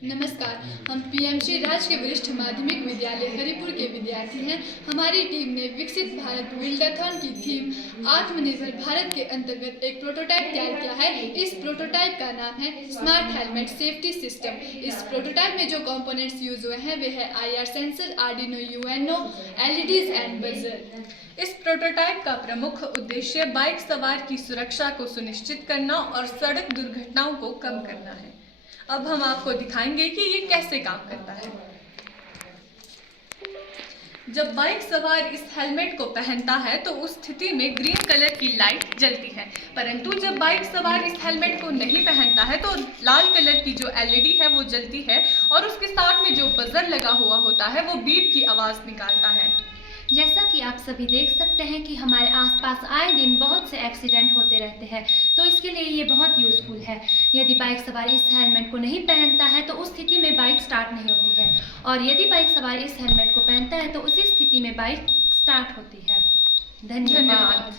नमस्कार। हम पीएमश्री राजकीय वरिष्ठ माध्यमिक विद्यालय हरिपुर के विद्यार्थी हैं। हमारी टीम ने विकसित भारत बिल्डाथॉन की थीम आत्मनिर्भर भारत के अंतर्गत एक प्रोटोटाइप तैयार किया है। इस प्रोटोटाइप का नाम है स्मार्ट हेलमेट सेफ्टी सिस्टम। इस प्रोटोटाइप में जो कंपोनेंट्स यूज हुए हैं वे है IR sensor, Arduino UNO, LEDs and buzzer. इस प्रोटोटाइप का प्रमुख उद्देश्य बाइक सवार की सुरक्षा को सुनिश्चित करना और सड़क दुर्घटनाओं को कम करना है। अब हम आपको दिखाएंगे कि ये कैसे काम करता है। जब बाइक सवार इस हेलमेट को पहनता है तो उस स्थिति में ग्रीन कलर की लाइट जलती है, परंतु जब बाइक सवार इस हेलमेट को नहीं पहनता है तो लाल कलर की जो LED है वो जलती है और उसके साथ में जो बजर लगा हुआ होता है वो बीप की आवाज़ निकालता है। जैसा कि आप सभी देख सकते हैं कि हमारे आसपास आए दिन बहुत से एक्सीडेंट होते रहते हैं, तो इसके लिए ये बहुत यूज़फुल है। यदि बाइक सवार इस हेलमेट को नहीं पहनता है तो उस स्थिति में बाइक स्टार्ट नहीं होती है, और यदि बाइक सवार इस हेलमेट को पहनता है तो उसी स्थिति में बाइक स्टार्ट होती है। धन्यवाद।